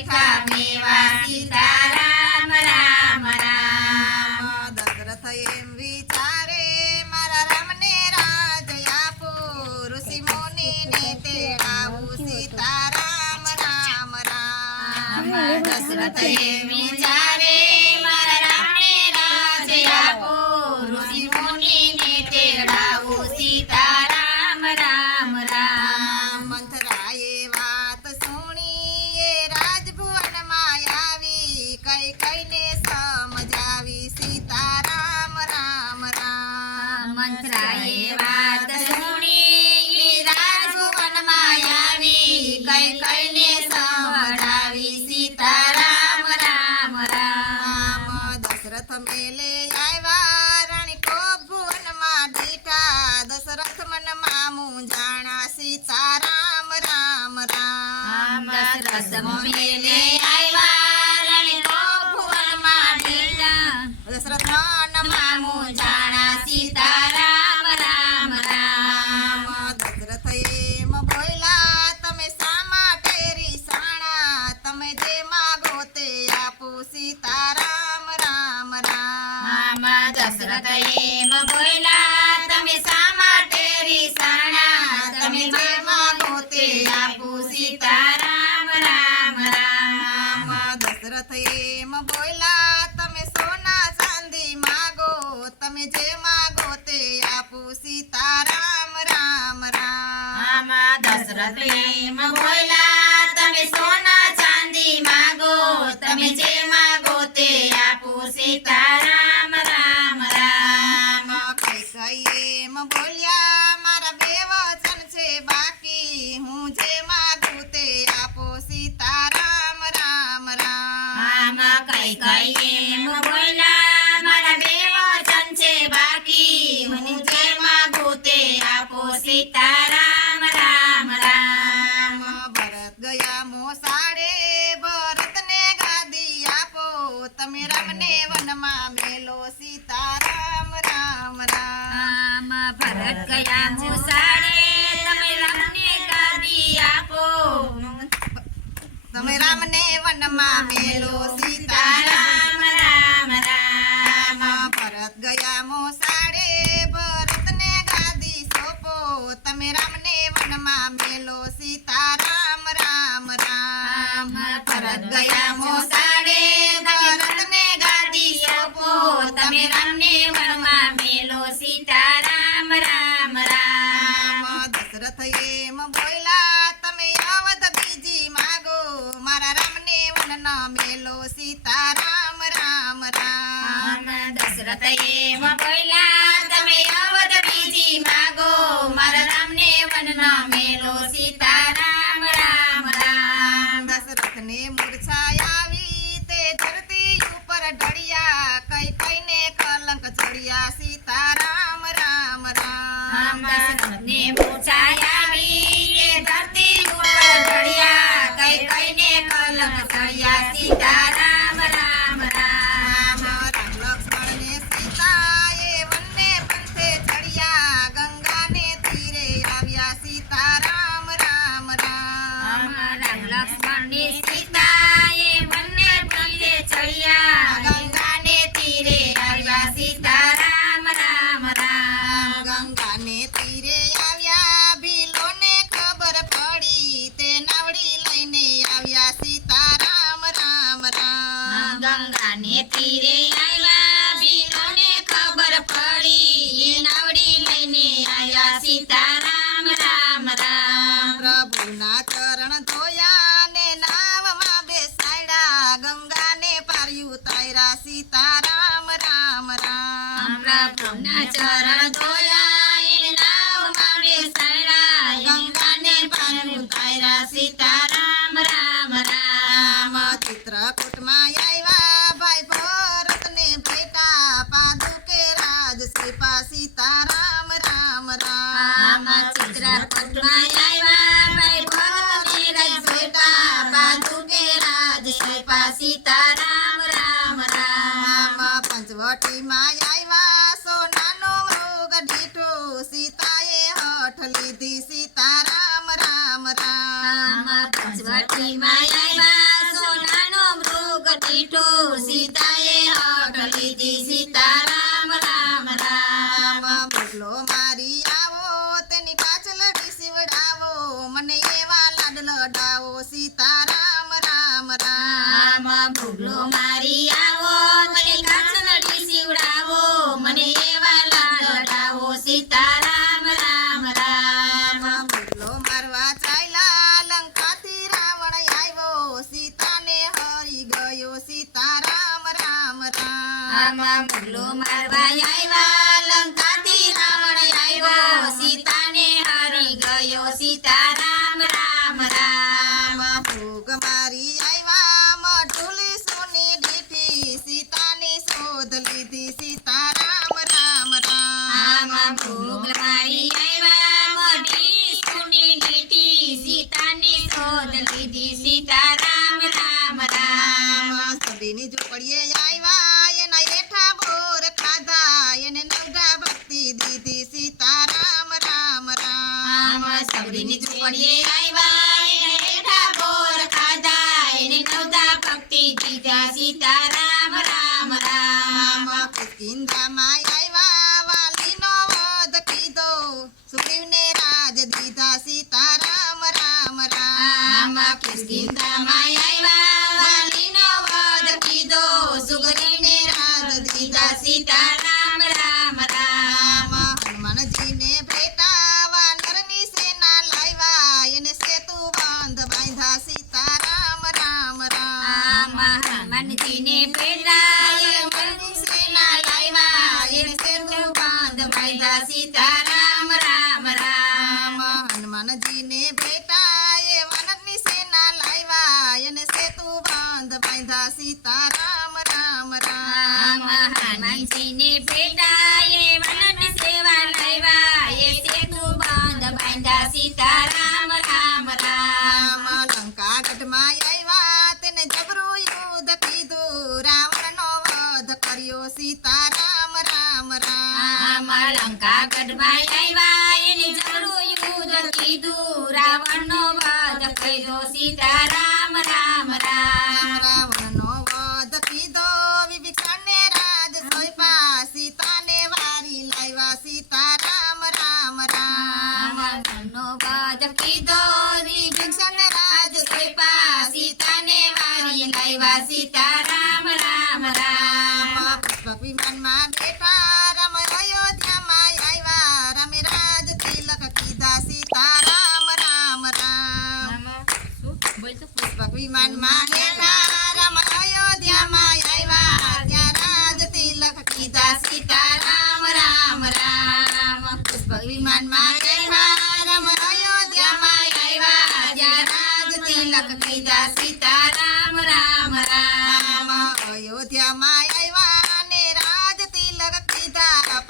મીઠા મેવા સીતારામ રામ રામ દશરથ એમ વિચારે મારા રામને રાજ આપો ઋષિ મુનિને તેડાવું સીતારામ રામ રામ દશરથ એમ વિચારે મારા રામને રાજ આપો ઋષિ મુનિને તેડાવું સીતારામ રામ રામ મંથરાએ વાત સુણી એ રાજભુવનમાં આવી કઈ કઈને સમજાવી સીતારામ રામ રામ મંથરાએ વાત સુણી રાજભુવનમાં આવી કઈ કઈને સમજાવી સીતારામ રામ રામ દશરથ મેલે આવ્યા રાણીકો ભુવનમાં દીઠા દશરથ મનમાં મૂંઝાણા સીતારામ રામ રામ દશરથ મેલે આવ્યા રણકો ભુવનમાં બેઠા દશરથ મનમાં મૂંઝાણા સીતારામ રામ રામ દશરથ એમ બોલ્યા તમે શા માટે રીસાણા તમે જે માગો તે આપો સીતારામ રામ રામ દશરથ એમ બોલ્યા તમે શા માટે રીસાણા તમે જે માગો તે આપો સીતારામ રામ રામ દશરથ એમ બોલ્યા તમે સોના ચાંદી માગો તમે જે માગો તે આપો સીતારામ રામ રામ દશરથ એમ બોલ્યા તમે સોના ચાંદી માગો તમે જે માગો તે આપો સીતારામ રામ રામ કઈ એમ બોલ્યા મારા બે વચન છે બાકી હું જે માગું તે આપો સીતારામ રામ રામ કઈ કઈ એમ બોલ્યા મારા બે વચન છે બાકી હું જે માગું તે આપો સીતારામ રામ રામ ભરત ગયા મોસાળે ભરતને ગાદી આપો તમે રામને વનમાં મેલો સીતારામ રામ રામ ભરત ગયા મુસાળે તમે રામને ગાદી આપો તમે રામને વનમાં મેલો સીતારામ રામ રામ ભરત ગયા મોસાળે ભરતને ગાદી સોંપો તમે રામને વનમાં મેલો સીતારામ રામ રામ ભરત ગયા મોસાળે ભરતને ગાદી સોંપો તમે રામને વનમાં મેલો સીતારામ રામ રામ દશરથ એમ બોલ્યા તમે અવધ બીજી માગો મારા રામને વન મેલો સીતારામ રામ રામ દશરથ એમ બોલ્યા તમે અવધ બીજી માગો મારા રામને વનના મેલો સીતારામ રામ રામ દશરથને મૂર્છા આવી તે ધરતી ઉપર ઢળ્યા કઈ કઈને કલંક ચડ્યા સીતારામ રામ રામ દશરથને મૂર્છા આવી તે ધરતી ઉપર ઢળ્યા કઈ કઈને કલંક ચડ્યા સીતારામ રામ રામ રામ લક્ષ્મણને સીતાએ વનને પંથે ચડ્યા ગંગાને તીરે આવ્યા સીતારામ રામ રામ રામ લક્ષ્મણની સીતાએ બંને પંથે ચડ્યા ગંગાને તીરે આવ્યા સીતારામ રામ રામ ગંગાને તીરે આવ્યા ભીલોને ખબર પડી તે નાવડી લઈને આવ્યા સીતારામ રામ રામ ગંગાને તીરે આવ્યા ભીલોને ખબર પડી નાવડી લઈને આવ્યા સીતારામ રામ રામ પ્રભુના ચરણ ધોયા ને નાવમાં બેસાડ્યા ગંગાને પાર્યું તાયરા સીતારામ રામ રામ પ્રભુના ચરણ ધોયા એ નાવમાં બેસાડ્યા ગંગાને પાર્યું તાયરા સીતારામ રામ રામ ચિત્રકૂટમાં આવ્યા ભાઈ ભરતને ભેટા પાદુકે રાજ શ્રીપા સીતારામ રામ રામ ચિત્રકૂટમાં આવ્યા ભાઈ ભરતને રાજ ભેટા પાદુકે રાજ શ્રીપા સીતારામ રામ રામ પંચવટીમાં આવ્યા સોનાનો મૃગ દીઠો સીતાએ હઠ લીધી સીતારામ રામ રામ પંચવટીમાં આવ્યા લીધું સીતાએ હઠ લીધી સીતારામ રામ રામ બગલો મારી આવો તેની પાછળથી શિવડાવો મને એવા લાડ લડાવો સીતારામ રામ રામ આમ ભૂગલો મારી આવો મને કાચનડી સીવડાવો મને એવા લાડ લડાવો સીતારામ રામ રામ બગલો મારવા ચાલ્યા લંકાથી રાવણ આવ્યો સીતાને હરી ગયો સીતારામ રામ રામ આમ ભૂગલો મારવા આવ્યા લંકાથી રાવણ આવ્યો સીતાને હરી ગયો સીતારામ રામ રામ ફૂગ મારી આવ્યા મઢુલી સોની દીઠી સીતાની શોધ લીધી સીતારામ રામ રામ આમ ભૂગ મારી આવ્યા મઢી સુની નીતિ સીતાની શોધ લીધી સીતારામ રામ રામ સડીની ઝૂંપડીએ આવ્યા એના હેઠા બોર ખાધા એને નવધા ભક્તિ દીધી સીતારામ રામ રામ આમ સબરીની ઝૂંપડીએ આવ્યા એને હેઠા બોર ખાધા એને નવદા ભક્તિ દીધા સીતારામ રામ રામ કિંદામાં આવ્યા વાલીનો વધ કીધો સુગ્રીવને રાજ દીધા સીતારામ રામ રામ આમ કિષ્કિંધામાં આવ્યા વાલીનો વધ કીધો સુગ્રીવને રાજ દીધા સીતારામ રામ રામ હનુમાનજીને ભેટા વાનરની સેના લાવ્યા એને સેતુ બંધ બાંધા સીતારામ રામ રામ હનુમાનજીને પેરાય વનની સેના લાવ્યા એને સેતુ બાંધ બાંધ્યા સીતારામ રામ રામ હનુમાનજીને ભેટા એ વાનરની સેના લાવ્યા એને સેતુ બંધ બાંધા સીતારામ રામ રામ હનુમાનજીને પેટાએ વનની સેવા લાવ્યા એ સેતુ બાંધ બાંધ્યા સીતારામ રામ રામ લંકાગઢમાં આવ્યા તેને જબરું યુદ્ધ કીધું રાવણનો વધ કર્યો સીતારામ રામ રામ લંકા ગઢમાં આવ્યા એને જરૂર યુદ્ધ કીધું રાવણનો વધ કર્યો સીતારામ રામ રામ રાવણનો વધ કીધો વિભીષણને રાજ સોંપ્યા સીતાને વારી લાવ્યા સીતારામ રામ રામ રાવણનો વધ કીધો વિભીષણ રાજ સોંપ્યા સીતાને વારી લાવ્યા સીતારામ રામ રામ પુષ્પક વિમાનમાં બેઠા રામ અયોધ્યામાં આવ્યા રામે રાજ તિલક કીધા સીતારામ રામ રામ પુષ્પક વિમાનમાં બેઠા રામ અયોધ્યામાં આવ્યા ત્યાં રાજ તિલક કીધા સીતારામ રામ રામ પુષ્પક વિમાનમાં બેઠા રામ અયોધ્યામાં આવ્યા ત્યાં રાજ તિલક કીધા સીતારામ રામ રામ અયોધ્યામાં આવ્યા ને રાજ તિલક કીધા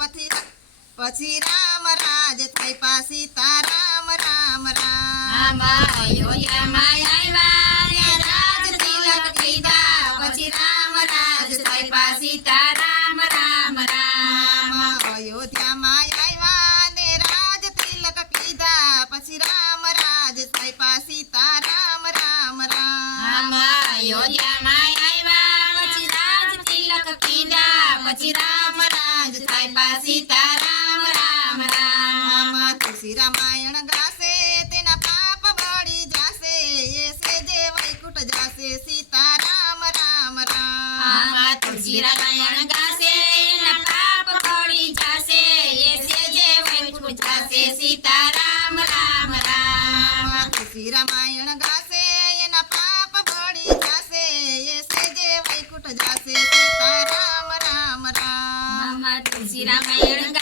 પછી રામ રાજ થયા સીતારામ રામ રામ અયોધ્યામાં આવ્યા ને રાજ તિલક કીધા પછી રામ રાજ થયા સીતારામ રામ રામ અયોધ્યામાં આવ્યા ને રાજ તિલક કીધા પછી રામ રાજ થયા સીતારામ રામ રામ અયોધ્યામાં આવ્યા પછી રાજ તિલક કીધા પછી રામ રાજ થયા સીતારામ રામ રામ તુલસી રામાયણ ગાશે તેના પાપ બળી જાશે એ સેજે વૈકુંઠ જાશે સીતારામ રામ રામ તુલસી રામાયણ ગાશે એના પાપ પડી જાશે એ સેજે વૈકુંઠ જાશે સીતારામ રામ રામ તુલસી રામાયણ ગાશે એના પાપ બળી જાશે એ સેજે વૈકુંઠ જાશે સીતારામ રામ રામ તુલસી રામાયણ